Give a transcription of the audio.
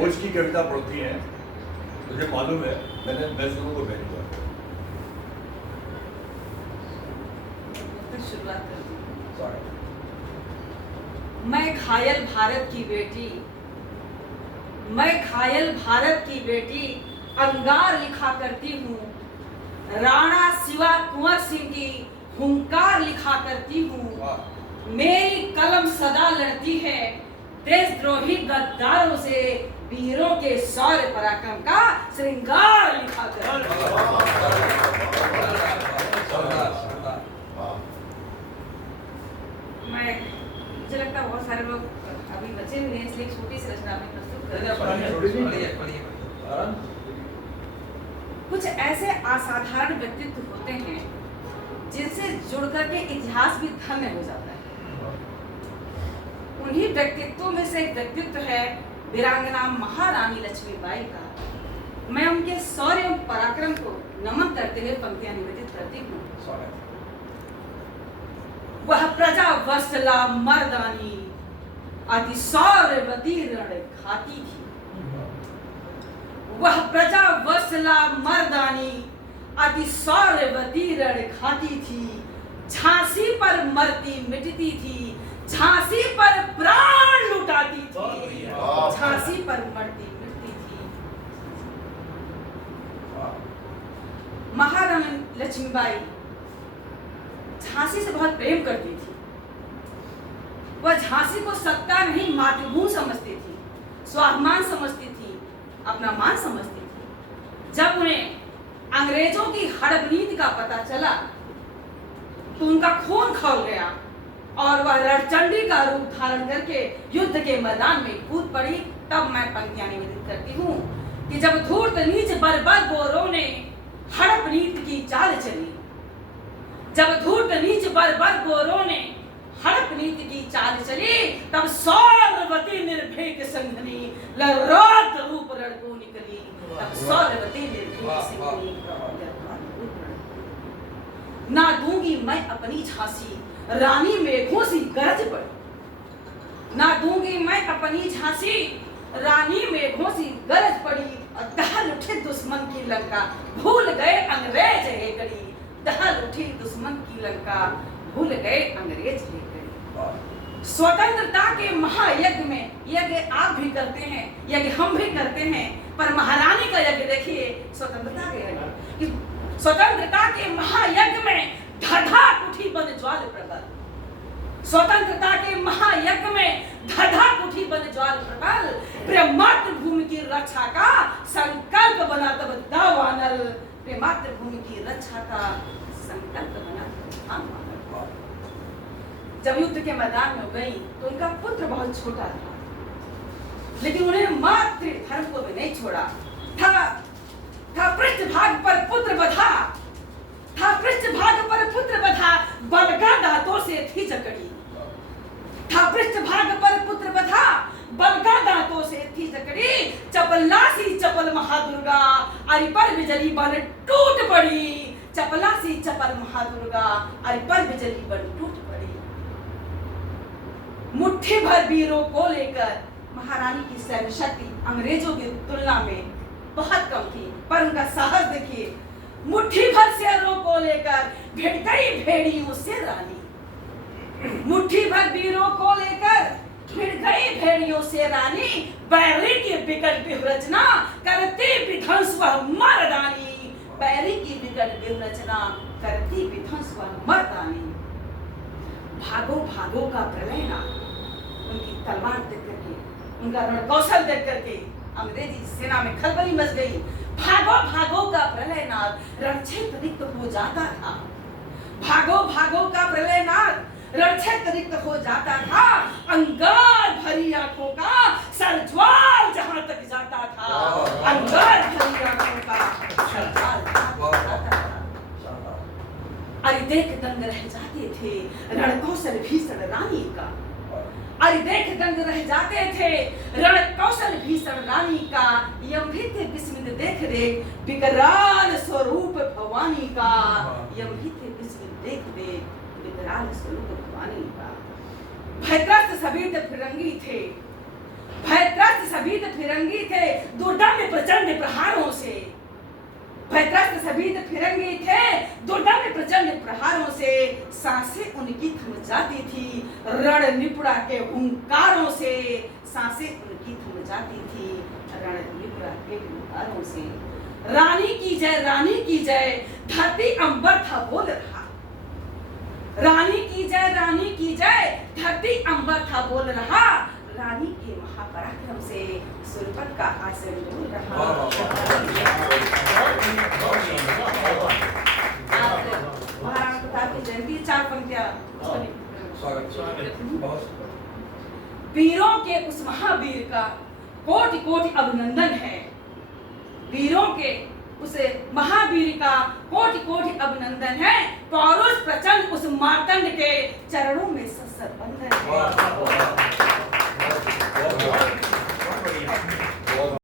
खोज की कविता पढ़ती हैं, मुझे मालूम है, मैं सुनूं को भेजूंगा। शुरुआत कर दी। मैं घायल भारत की बेटी, मैं घायल भारत की बेटी अंगार लिखा करती हूँ, राणा शिवा कुंवर सिंह की हुंकार लिखा करती हूँ। मेरी कलम सदा लड़ती है देशद्रोही गद्दारों से, वीरों के शौर्य पराक्रम का श्रृंगार लिखा करती हूँ। मुझे लगता है बहुत सारे लोग अभी बचे हुए हैं, इसलिए छोटी सी रचना में प्रस्तुत करेंगे। कुछ ऐसे असाधारण व्यक्तित्व होते हैं जिनसे जुड़कर के इतिहास भी धन्य हो जाता है। उन्हीं व्यक्तित्वों में से एक व्यक्तित्व है वीरांगना महारानी लक्ष्मीबाई का। मैं उनके शौर्य एवं पराक्रम को नमन करते हुए पंक्तियां निवेदित करती हूँ। वह प्रजा वत्सला मर्दानी अति शौर्यवती रण घाती थी। वह प्रजा वत्सला मर्दानी अति शौर्यवती रण घाती थी। झांसी पर मरती मिटती थी, झांसी पर प्राण लुटाती थी, झांसी पर मरती मिटती थी। महारानी लक्ष्मीबाई झांसी से बहुत प्रेम करती थी। वह झांसी को सत्ता नहीं मातृभूमि समझती थी, स्वाभिमान समझती थी, अपना मान समझती थी। जब उन्हें अंग्रेजों की हड़प नीति का पता चला तो उनका खून खौल गया और वह रणचंडी का रूप धारण करके युद्ध के मैदान में कूद पड़ी। तब मैं पंक्तियां निवेदित करती हूँ कि जब धूर्त नीच बर्बर गोरों ने हड़प नीति की चाल चली, जब धूर्त नीच बर्बर गोरों ने हड़प नीति की चाल चली, तब शौर्यवती निर्भीक संघनी लहरात रूप रण को निकली। तब शौर्यवती निर्भीक संघनी ना दूंगी मैं अपनी झांसी, रानी मेघों सी गरज पड़ी। ना दूंगी मैं अपनी झांसी, रानी मेघों सी गरज पड़ी। और दहल उठे दुश्मन की लंका, भूल गए अंग्रेज है गड़ी। दहल उठी दुश्मन की लंका, भूल गए अंग्रेज है गड़ी। स्वतंत्रता के महायज्ञ में, यज्ञ आप भी करते हैं, यज्ञ हम भी करते हैं, पर महारानी का यज्ञ देखिए, स्वतंत्रता के यज्ञ, स्वतंत्रता के महायज्ञ में धधक उठी बन ज्वाल प्रबल। स्वतंत्रता के महायज्ञ में धधक उठी बन ज्वाल प्रबल। मातृभूमि की रक्षा का संकल्प बना तब दावानल। मातृभूमि की रक्षा का संकल्प बना तब। जब युद्ध के मैदान में गई तो उनका पुत्र बहुत छोटा था, लेकिन उन्हें मातृ धर्म को भी नहीं छोड़ा। था पृष्ठभाग पर पुत्र बधा, था पृष्ठभाग पर पुत्र बधा, बलगा दांतों से थी जकड़ी। था पृष्ठभाग पर पुत्र बधा, बलगा दांतों से थी जकड़ी। चपलासी चपल महादुर्गा, अरि पर बिजली बन टूट पड़ी। चपलासी चपल महादुर्गा, अरि पर बिजली बन टूट पड़ी। मुट्ठी भर वीरों को लेकर महारानी की सैन्य शक्ति अंग्रेजों की तुलना में बहुत कम थी, पर उनका साहस देखिए। मुट्ठी भर शेरों को लेकर भिड़ गई भेड़ियों से रानी। मुट्ठी भर वीरों को लेकर भिड़ गई भेड़ियों से रानी। बैरी की विकट व्यूहरचना करती विध्वंस वह मर्दानी। बैरी की विकट व्यूहरचना करती विध्वंस वह मर्दानी। भागो भागो का प्रलयनाथ, उनकी तलवार देख करके, उनका रण कौशल देख करके अंग्रेजी सेना में खलबली मच गई। भागो भागो का प्रलयनाथ रणक्षेत्र रिक्त हो जाता था। भागो भागो का प्रलयनाथ रणक्षेत्र रिक्त हो जाता था। अंगार भरी आंखों का सरज्वाल जहां तक जाता था। अंगार भरी आंखों का सरज्वाल जहां तक जाता था। अरे देख दंग रह जाते थे रण कौशल भीषण रानी का। अरे देख दंग रह जाते थे रण कौशल भीषण रानी का। यम भी थे विस्मित देख देख विकराल स्वरूप भवानी का। यम भी थे विस्मित देख देख विकराल स्वरूप भवानी का। भयग्रस्त सभी फिरंगी थे, भयत्रस्त सभी तो फिरंगी थे दुर्दम्य प्रचंड प्रहारों से। भयत्रस्त सभी तो फिरंगी थे दुर्दम्य प्रचंड प्रहारों से। सांसें उनकी थम जाती थी रण निपुणा के हुंकारों से। सांसें उनकी थम जाती थी रण निपुणा के हुंकारों से। रानी की जय धरती अंबर था बोल रहा। रानी की जय धरती अंबर था बोल रहा। रानी के महापराक्रम से सुरपत का आसन डोल रहा। महाराणा प्रताप की जयंती 4 पंक्तियां। वीरों के उस महावीर का कोटि कोटि अभिनंदन है। वीरों के उस महावीर का कोटि कोटि अभिनंदन है। पौरुष प्रचंड उस मार्तंड के चरणों में सत्सर बंधन है।